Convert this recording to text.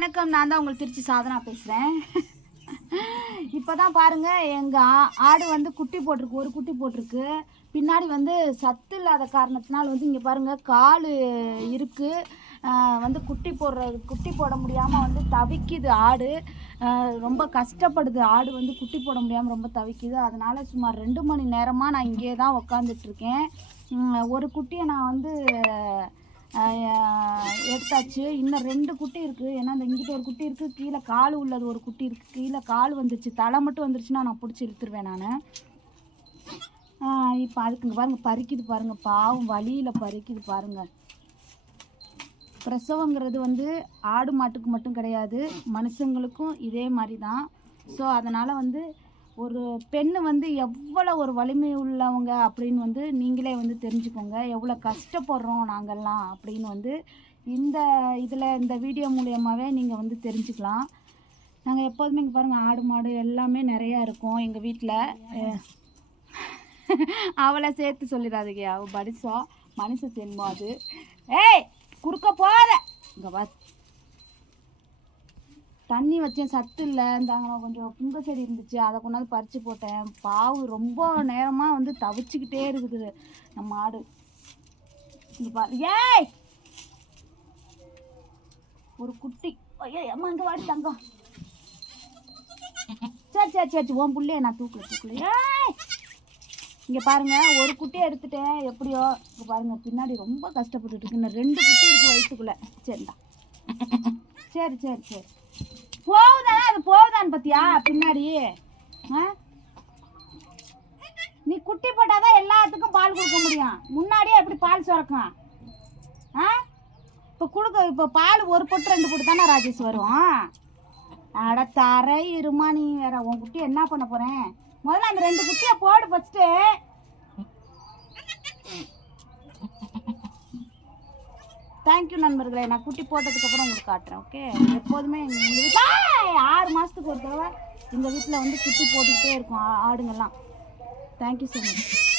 வணக்கம். நான் தான் உங்களுக்கு திருச்சி சாதனா பேசுகிறேன் இப்போ தான் பாருங்கள் எங்கள் ஆடு வந்து குட்டி போட்டிருக்கு ஒரு குட்டி போட்டிருக்கு. பின்னாடி வந்து சத்து இல்லாத காரணத்தினால் வந்து இங்கே பாருங்கள் கால் இருக்குது வந்து குட்டி போடுற குட்டி போட முடியாமல் வந்து தவிக்குது ஆடு. ரொம்ப கஷ்டப்படுது. ஆடு வந்து குட்டி போட முடியாமல் ரொம்ப தவிக்குது. அதனால் சுமார் ரெண்டு மணி நேரமாக நான் இங்கே தான் உக்காந்துட்ருக்கேன் ஒரு குட்டியை நான் வந்து எடுத்தாச்சு. இன்னும் ரெண்டு குட்டி இருக்குது ஏன்னா அந்த இங்கிட்ட ஒரு குட்டி இருக்குது கீழே கால் உள்ளது ஒரு குட்டி இருக்குது கீழே கால் வந்துருச்சு. தலை மட்டும் வந்துருச்சுன்னா நான் பிடிச்சி இழுத்துருவேன் நான். இப்போ அதுக்குங்க பாருங்கள் பறிக்குது பாருங்கள் பாவம் வலியில் பறிக்குது பாருங்கள் பிரசவங்கிறது வந்து ஆடு மாட்டுக்கு மட்டும் கிடையாது. மனுஷங்களுக்கும் இதே மாதிரி தான் ஸோ அதனால் வந்து ஒரு பெண் வந்து எவ்வளோ ஒரு வலிமை உள்ளவங்க அப்படின்னு வந்து நீங்களே வந்து தெரிஞ்சுக்கோங்க. எவ்வளோ கஷ்டப்படுறோம் நாங்கள்லாம் அப்படின்னு வந்து இந்த இதில் இந்த வீடியோ மூலியமாகவே நீங்கள் வந்து தெரிஞ்சுக்கலாம். நாங்கள் எப்போதுமே இங்கே பாருங்கள் ஆடு மாடு எல்லாமே நிறையா இருக்கும் எங்கள் வீட்டில் அவளை சேர்த்து சொல்லிடாதீங்க. அவள் மனுஷம் மனுஷ தென்மோ அது. ஏய் குறுக்க போகாத. இங்கே பா தண்ணி வச்சேன் சத்து இல்லை. இந்தாங்க கொஞ்சம் புங்க செடி இருந்துச்சு. அதை கொண்டாந்து பறித்து போட்டேன். பாவு ரொம்ப நேரமாக வந்து தவிச்சுக்கிட்டே இருக்குது நம்ம ஆடு. இங்கே பா ஏய்! ஒரு குட்டி. ஐயோ அம்மா இங்கே வாடி தங்கம். சரி சரி சரி உன் புள்ளைய நான் தூக்கல தூக்கல இங்கே பாருங்க ஒரு குட்டியை எடுத்துட்டேன் எப்படியோ. இப்போ பாருங்க பின்னாடி ரொம்ப கஷ்டப்பட்டுட்டு இருக்கு. இன்னும் ரெண்டு குட்டி இருக்கு வயிற்றுக்குள்ள சரிடா சரி சரி சரி. போகுதானா அது போகுதான்னு பார்த்தியா பின்னாடி. ஆ? நீ குட்டி போட்டாதான் எல்லாத்துக்கும் பால் கொடுக்க முடியும். முன்னாடியே எப்படி பால் சுரக்கும்? ஆ? இப்போ கொடுக்க இப்போ பால் ஒரு பொட்டு ரெண்டு பொட்டு தானே ராஜேஷ் வரும் அட தர இருமா நீ வேற உன் குட்டி என்ன பண்ண போறேன் முதல்ல அந்த ரெண்டு குட்டியை போடு ஃபஸ்ட்டு தேங்க்யூ நண்பர்களே. நான் குட்டி போட்டதுக்கப்புறம் உங்களுக்கு காட்டுறேன் ஓகே எப்போதுமே ஆறு மாதத்துக்கு ஒரு தடவை எங்கள் வீட்டில் வந்து குட்டி போட்டுக்கிட்டே இருக்கும் ஆடுங்கள்லாம். ஆடுங்கெல்லாம் தேங்க்யூ ஸோ மச்